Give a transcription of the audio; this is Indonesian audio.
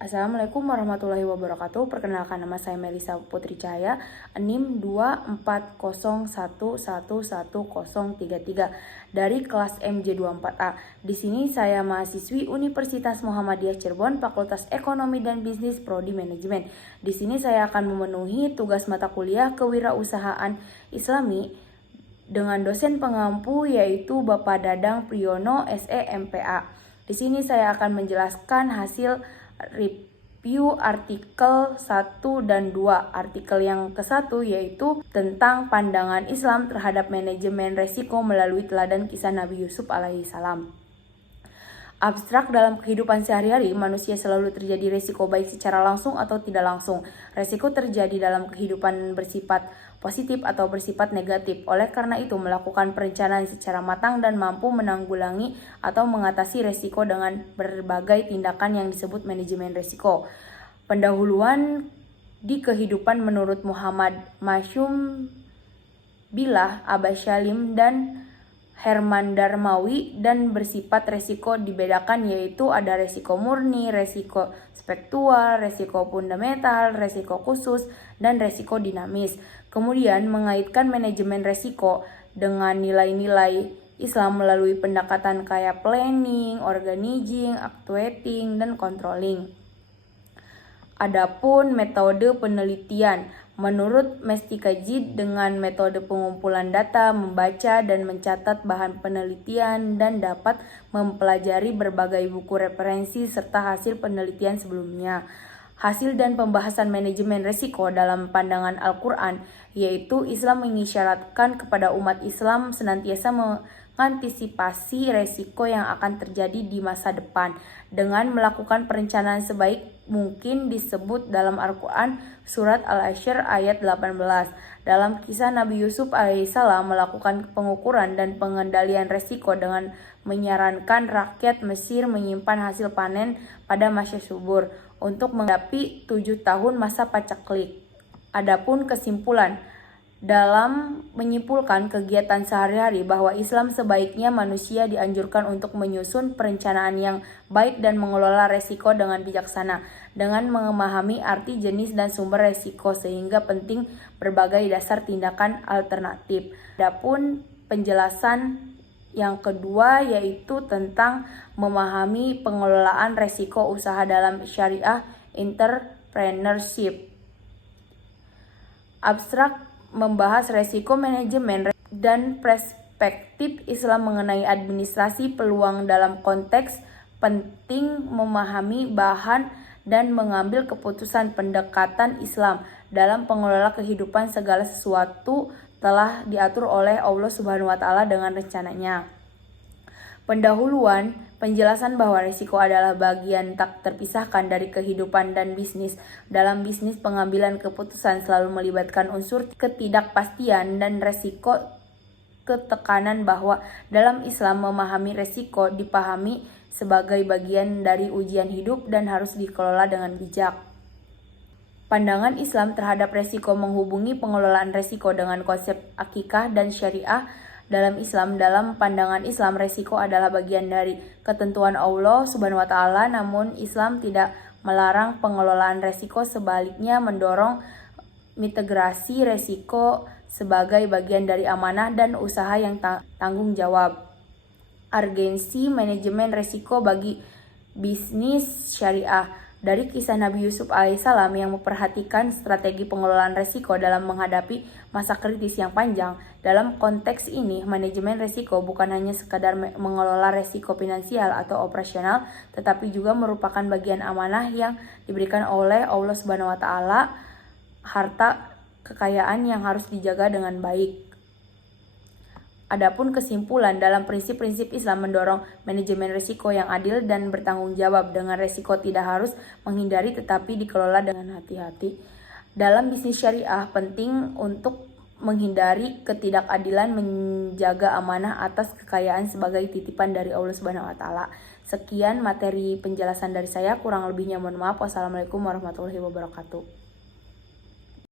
Assalamualaikum warahmatullahi wabarakatuh. Perkenalkan, nama saya Melisa Putri Cahaya, NIM 240111033 dari kelas MJ24A. Di sini saya mahasiswi Universitas Muhammadiyah Cirebon, Fakultas Ekonomi dan Bisnis Prodi Manajemen. Di sini saya akan memenuhi tugas mata kuliah Kewirausahaan Islami dengan dosen pengampu yaitu Bapak Dadang Priyono SE MPA. Di sini saya akan menjelaskan hasil review artikel 1 dan 2. Artikel yang ke-1 yaitu tentang pandangan Islam terhadap manajemen resiko melalui teladan kisah Nabi Yusuf alaihissalam. Abstrak, dalam kehidupan sehari-hari, manusia selalu terjadi resiko baik secara langsung atau tidak langsung. Resiko terjadi dalam kehidupan bersifat positif atau bersifat negatif. Oleh karena itu, melakukan perencanaan secara matang dan mampu menanggulangi atau mengatasi resiko dengan berbagai tindakan yang disebut manajemen resiko. Pendahuluan di kehidupan menurut Muhammad Masyum Billah, Abbas Salim, dan Herman Darmawi, dan bersifat resiko dibedakan yaitu ada resiko murni, resiko spektual, resiko fundamental, resiko khusus, dan resiko dinamis. Kemudian mengaitkan manajemen resiko dengan nilai-nilai Islam melalui pendekatan kayak planning, organizing, actuating, dan controlling. Adapun metode penelitian, menurut Mestikajid, dengan metode pengumpulan data, membaca dan mencatat bahan penelitian, dan dapat mempelajari berbagai buku referensi serta hasil penelitian sebelumnya. Hasil dan pembahasan manajemen risiko dalam pandangan Al-Quran, yaitu Islam mengisyaratkan kepada umat Islam senantiasa mengantisipasi resiko yang akan terjadi di masa depan dengan melakukan perencanaan sebaik mungkin, disebut dalam Al-Quran surat Al-Asyr ayat 18. Dalam kisah Nabi Yusuf alaihissalam melakukan pengukuran dan pengendalian resiko dengan menyarankan rakyat Mesir menyimpan hasil panen pada masa subur untuk menghadapi 7 tahun masa paceklik. Adapun kesimpulan, dalam menyimpulkan kegiatan sehari-hari bahwa Islam sebaiknya manusia dianjurkan untuk menyusun perencanaan yang baik dan mengelola resiko dengan bijaksana dengan memahami arti, jenis, dan sumber resiko sehingga penting berbagai dasar tindakan alternatif. Adapun penjelasan yang kedua yaitu tentang memahami pengelolaan resiko usaha dalam syariah entrepreneurship. Abstrak membahas resiko manajemen dan perspektif Islam mengenai administrasi peluang dalam konteks penting memahami bahan dan mengambil keputusan. Pendekatan Islam dalam pengelola kehidupan segala sesuatu telah diatur oleh Allah Subhanahu wa Ta'ala dengan rencananya. Pendahuluan, penjelasan bahwa risiko adalah bagian tak terpisahkan dari kehidupan dan bisnis. Dalam bisnis, pengambilan keputusan selalu melibatkan unsur ketidakpastian dan risiko. Ketekanan bahwa dalam Islam memahami risiko dipahami sebagai bagian dari ujian hidup dan harus dikelola dengan bijak. Pandangan Islam terhadap risiko menghubungi pengelolaan risiko dengan konsep akikah dan syariah. Dalam Islam, dalam pandangan Islam, resiko adalah bagian dari ketentuan Allah Subhanahu wa Ta'ala, namun Islam tidak melarang pengelolaan resiko, sebaliknya mendorong mitigasi resiko sebagai bagian dari amanah dan usaha yang tanggung jawab. Urgensi manajemen resiko bagi bisnis syariah. Dari kisah Nabi Yusuf alaihissalam yang memperhatikan strategi pengelolaan resiko dalam menghadapi masa kritis yang panjang. Dalam konteks ini, manajemen resiko bukan hanya sekadar mengelola resiko finansial atau operasional, tetapi juga merupakan bagian amanah yang diberikan oleh Allah Subhanahu wa Ta'ala, harta kekayaan yang harus dijaga dengan baik. Adapun kesimpulan, dalam prinsip-prinsip Islam mendorong manajemen risiko yang adil dan bertanggung jawab. Dengan risiko tidak harus menghindari tetapi dikelola dengan hati-hati. Dalam bisnis syariah penting untuk menghindari ketidakadilan, menjaga amanah atas kekayaan sebagai titipan dari Allah Subhanahu wa Ta'ala. Sekian materi penjelasan dari saya, kurang lebihnya mohon maaf. Wassalamualaikum warahmatullahi wabarakatuh.